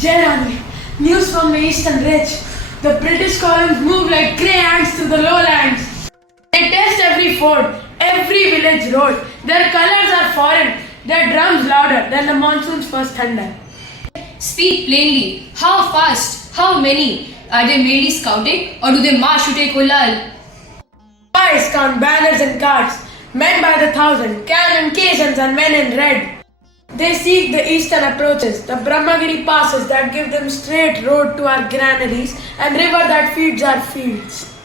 Generally, news from the Eastern Ridge. The British columns move like grey ants through the lowlands. They test every fort, every village road. Their colors are foreign, their drums louder than the monsoon's first thunder. Speak plainly. How fast? How many? Are they mainly scouting or do they march to take Ullal? Spies count banners and cards, men by the thousand, cannon, caissons and men in red. They seek the eastern approaches, the Brahmagiri passes that give them straight road to our granaries and river that feeds our fields.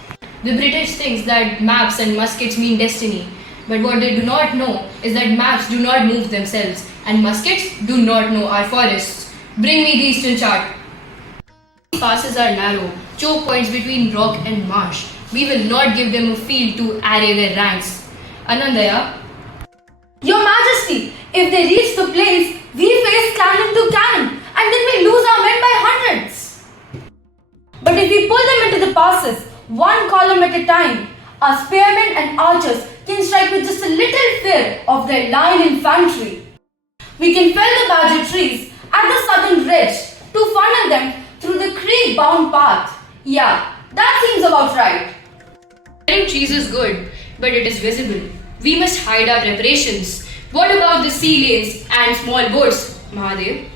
The British thinks that maps and muskets mean destiny. But what they do not know is that maps do not move themselves and muskets do not know our forests. Bring me the eastern chart. These passes are narrow, choke points between rock and marsh. We will not give them a field to array their ranks. Anandaya, Your Majesty, if they reach the plains, we face cannon to cannon and then we lose our men by hundreds. But if we pull them into the passes, one column at a time, our spearmen and archers can strike with just a little fear of their line infantry. We can fell the badger trees at the southern ridge to funnel them through the creek-bound path. Yeah, that seems about right. felling trees is good, but it is visible. We must hide our preparations. What about the sea lanes and small boats, Mahadev?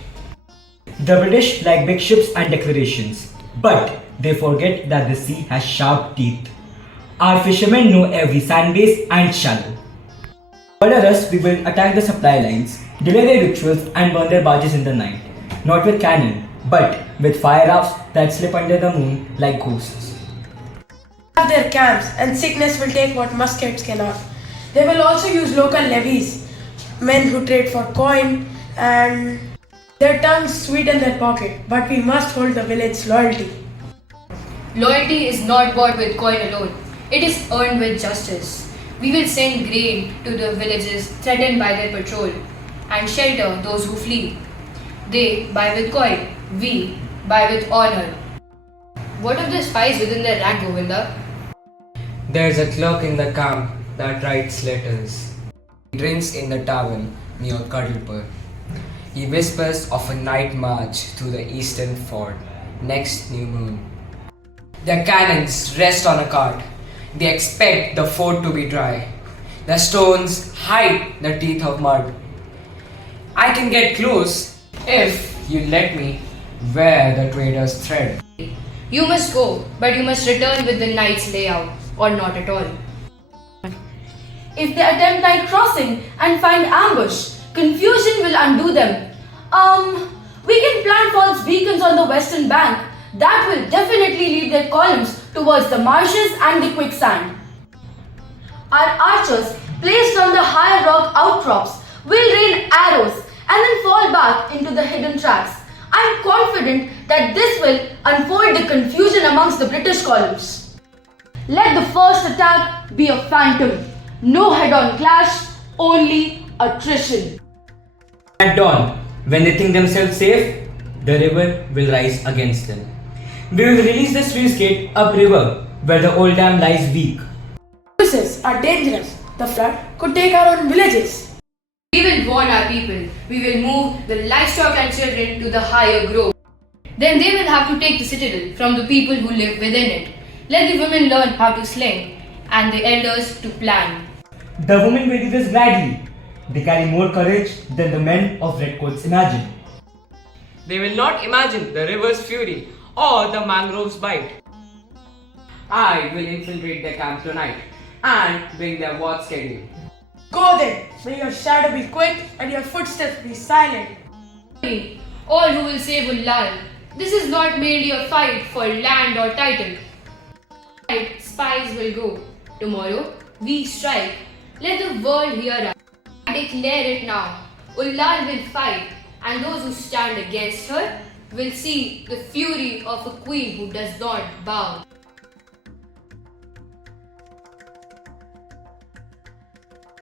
The British like big ships and declarations, but they forget that the sea has sharp teeth. Our fishermen know every sand base and shallow. Under us, we will attack the supply lines, delay their rituals and burn their barges in the night. Not with cannon, but with fire rafts that slip under the moon like ghosts. Have their camps and sickness will take what muskets cannot. They will also use local levies, men who trade for coin and their tongues sweeten their pocket, but we must hold the village's loyalty. Loyalty is not bought with coin alone. It is earned with justice. We will send grain to the villages threatened by their patrol and shelter those who flee. They buy with coin, we buy with honor. What of the spies within their rank, Govinda? There's a clerk in the camp that writes letters. He drinks in the tavern near Kadalpur. He whispers of a night march to the eastern fort next new moon. Their cannons rest on a cart. They expect the fort to be dry. The stones hide the teeth of mud. I can get close if you let me wear the trader's thread. You must go, but you must return with the night's layout, or not at all. If they attempt night crossing and find ambush, confusion will undo them. We can plant false beacons on the western bank. That will definitely lead their columns towards the marshes and the quicksand. Our archers, placed on the higher rock outcrops, will rain arrows and then fall back into the hidden tracks. I am confident that this will unfold the confusion amongst the British columns. Let the first attack be a phantom. No head-on clash, only attrition. At dawn, when they think themselves safe, the river will rise against them. We will release the sluice gate upriver where the old dam lies weak. Sluices are dangerous. The flood could take our own villages. We will warn our people. We will move the livestock and children to the higher grove. Then they will have to take the citadel from the people who live within it. Let the women learn how to sling and the elders to plan. The women will do this gladly. They carry more courage than the men of red coats imagine. They will not imagine the river's fury or the mangrove's bite. I will infiltrate their camp tonight and bring their watch schedule. Go then, may your shadow be quick and your footsteps be silent. All who will save Ullal. This is not merely a fight for land or title. Tonight, spies will go. Tomorrow, we strike. Let the world hear us. I declare it now. Ullal will fight, and those who stand against her will see the fury of a queen who does not bow.